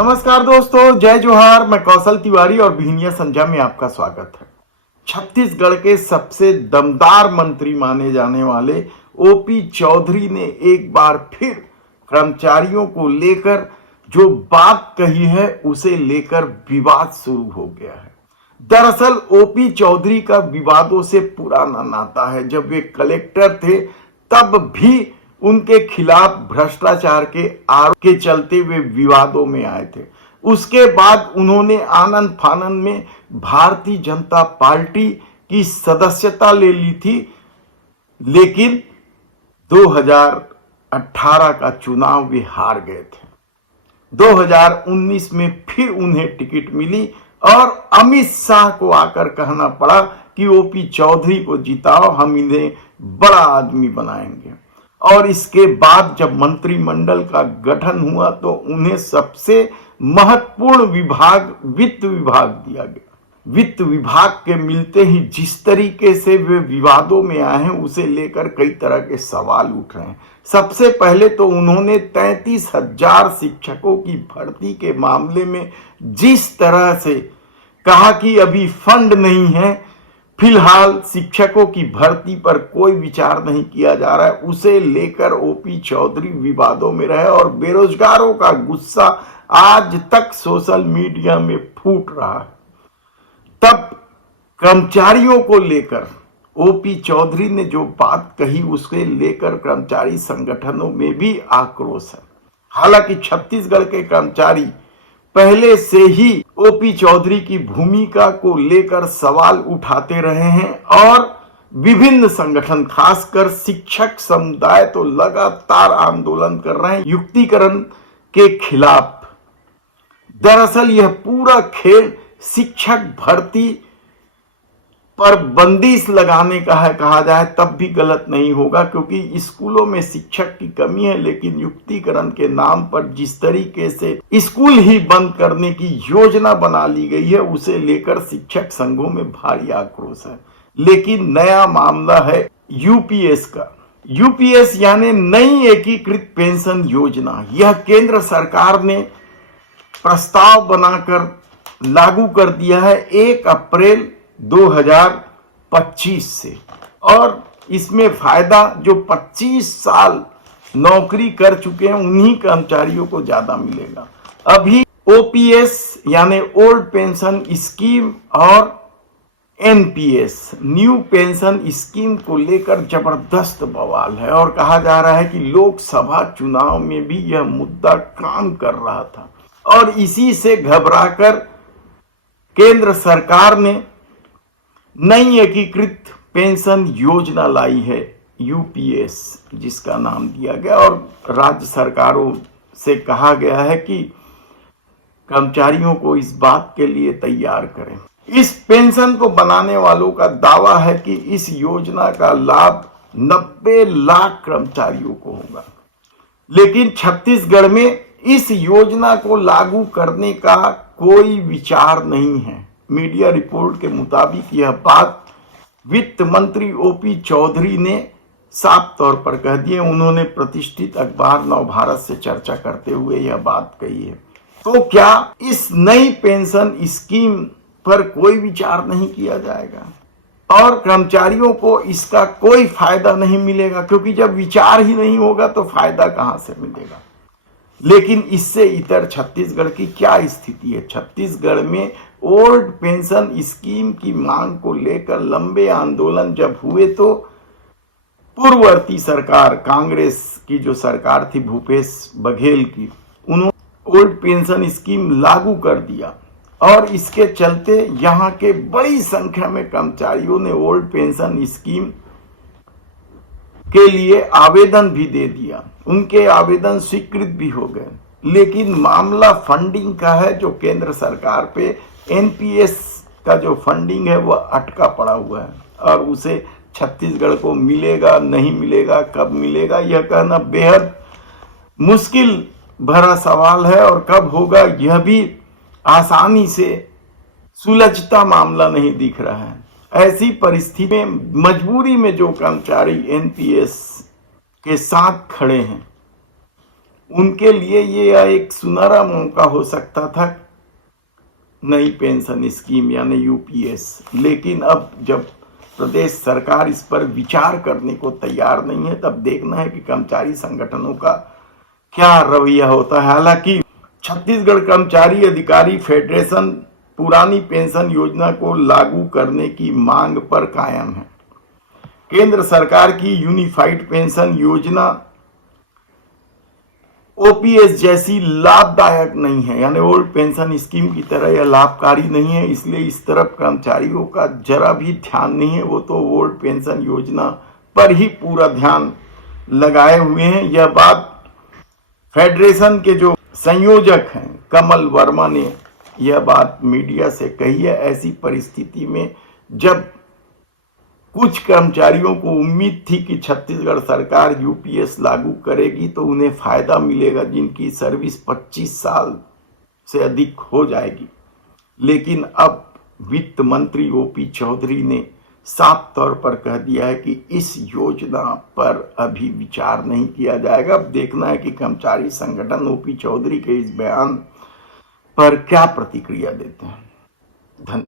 नमस्कार दोस्तों, जय जोहार। मैं कौशल तिवारी और बिहनिया संध्या में आपका स्वागत है। छत्तीसगढ़ के सबसे दमदार मंत्री माने जाने वाले ओपी चौधरी ने एक बार फिर कर्मचारियों को लेकर जो बात कही है उसे लेकर विवाद शुरू हो गया है। दरअसल ओपी चौधरी का विवादों से पुराना नाता है। जब वे कलेक्टर थे तब भी उनके खिलाफ भ्रष्टाचार के आरोप के चलते वे विवादों में आए थे। उसके बाद उन्होंने आनंद फानन में भारतीय जनता पार्टी की सदस्यता ले ली थी, लेकिन 2018 का चुनाव वे हार गए थे। 2019 में फिर उन्हें टिकट मिली और अमित शाह को आकर कहना पड़ा कि ओपी चौधरी को जिताओ, हम इन्हें बड़ा आदमी बनाएंगे। और इसके बाद जब मंत्रिमंडल का गठन हुआ तो उन्हें सबसे महत्वपूर्ण विभाग वित्त विभाग दिया गया। वित्त विभाग के मिलते ही जिस तरीके से वे विवादों में आए हैं उसे लेकर कई तरह के सवाल उठ रहे हैं। सबसे पहले तो उन्होंने 33,000 शिक्षकों की भर्ती के मामले में जिस तरह से कहा कि अभी फंड नहीं है, फिलहाल शिक्षकों की भर्ती पर कोई विचार नहीं किया जा रहा है, उसे लेकर ओपी चौधरी विवादों में रहे और बेरोजगारों का गुस्सा आज तक सोशल मीडिया में फूट रहा है। तब कर्मचारियों को लेकर ओपी चौधरी ने जो बात कही उसके लेकर कर्मचारी संगठनों में भी आक्रोश है। हालांकि छत्तीसगढ़ के कर्मचारी पहले से ही ओपी चौधरी की भूमिका को लेकर सवाल उठाते रहे हैं और विभिन्न संगठन खासकर शिक्षक समुदाय तो लगातार आंदोलन कर रहे हैं युक्तिकरण के खिलाफ। दरअसल यह पूरा खेल शिक्षक भर्ती पर बंदिश लगाने का है, कहा जाए तब भी गलत नहीं होगा, क्योंकि स्कूलों में शिक्षक की कमी है। लेकिन युक्तिकरण के नाम पर जिस तरीके से स्कूल ही बंद करने की योजना बना ली गई है उसे लेकर शिक्षक संघों में भारी आक्रोश है। लेकिन नया मामला है यूपीएस का। यूपीएस यानी नई एकीकृत पेंशन योजना, यह केंद्र सरकार ने प्रस्ताव बनाकर लागू कर दिया है 1 अप्रैल 2025 से। और इसमें फायदा जो 25 साल नौकरी कर चुके हैं उन्हीं कर्मचारियों को ज्यादा मिलेगा। अभी ओपीएस यानी ओल्ड पेंशन स्कीम और एनपीएस न्यू पेंशन स्कीम को लेकर जबरदस्त बवाल है और कहा जा रहा है कि लोकसभा चुनाव में भी यह मुद्दा काम कर रहा था और इसी से घबराकर केंद्र सरकार ने नई एकीकृत पेंशन योजना लाई है यूपीएस, जिसका नाम दिया गया और राज्य सरकारों से कहा गया है कि कर्मचारियों को इस बात के लिए तैयार करें। इस पेंशन को बनाने वालों का दावा है कि इस योजना का लाभ 90 लाख कर्मचारियों को होगा, लेकिन छत्तीसगढ़ में इस योजना को लागू करने का कोई विचार नहीं है। मीडिया रिपोर्ट के मुताबिक यह बात वित्त मंत्री ओपी चौधरी ने साफ तौर पर कह दी है। उन्होंने प्रतिष्ठित अखबार नवभारत से चर्चा करते हुए यह बात कही है। तो क्या इस नई पेंशन स्कीम पर कोई विचार नहीं किया जाएगा और कर्मचारियों को इसका कोई फायदा नहीं मिलेगा? क्योंकि जब विचार ही नहीं होगा तो फायदा कहां से मिलेगा? लेकिन इससे इतर छत्तीसगढ़ की क्या स्थिति है? छत्तीसगढ़ में ओल्ड पेंशन स्कीम की मांग को लेकर लंबे आंदोलन जब हुए तो पूर्ववर्ती सरकार कांग्रेस की जो सरकार थी भूपेश बघेल की, उन्होंने ओल्ड पेंशन स्कीम लागू कर दिया और इसके चलते यहां के बड़ी संख्या में कर्मचारियों ने ओल्ड पेंशन स्कीम के लिए आवेदन भी दे दिया। उनके आवेदन स्वीकृत भी हो गए, लेकिन मामला फंडिंग का है जो केंद्र सरकार पे एनपीएस का जो फंडिंग है वह अटका पड़ा हुआ है और उसे छत्तीसगढ़ को मिलेगा नहीं मिलेगा, कब मिलेगा यह कहना बेहद मुश्किल भरा सवाल है और कब होगा यह भी आसानी से सुलझता मामला नहीं दिख रहा है। ऐसी परिस्थिति में मजबूरी में जो कर्मचारी एनपीएस के साथ खड़े हैं उनके लिए ये एक सुनहरा मौका हो सकता था, नई पेंशन स्कीम यानी यूपीएस। लेकिन अब जब प्रदेश सरकार इस पर विचार करने को तैयार नहीं है, तब देखना है कि कर्मचारी संगठनों का क्या रवैया होता है। हालांकि छत्तीसगढ़ कर्मचारी अधिकारी फेडरेशन पुरानी पेंशन योजना को लागू करने की मांग पर कायम है। केंद्र सरकार की यूनिफाइड पेंशन योजना ओपीएस जैसी लाभदायक नहीं है, यानी ओल्ड पेंशन स्कीम की तरह यह लाभकारी नहीं है, इसलिए इस तरफ कर्मचारियों का जरा भी ध्यान नहीं है। वो तो ओल्ड पेंशन योजना पर ही पूरा ध्यान लगाए हुए हैं। यह बात फेडरेशन के जो संयोजक हैं कमल वर्मा ने यह बात मीडिया से कही है। ऐसी परिस्थिति में जब कुछ कर्मचारियों को उम्मीद थी कि छत्तीसगढ़ सरकार यूपीएस लागू करेगी तो उन्हें फायदा मिलेगा, जिनकी सर्विस 25 साल से अधिक हो जाएगी, लेकिन अब वित्त मंत्री ओपी चौधरी ने साफ तौर पर कह दिया है कि इस योजना पर अभी विचार नहीं किया जाएगा। अब देखना है कि कर्मचारी संगठन ओपी चौधरी के इस बयान पर क्या प्रतिक्रिया देते हैं। धन्यवाद।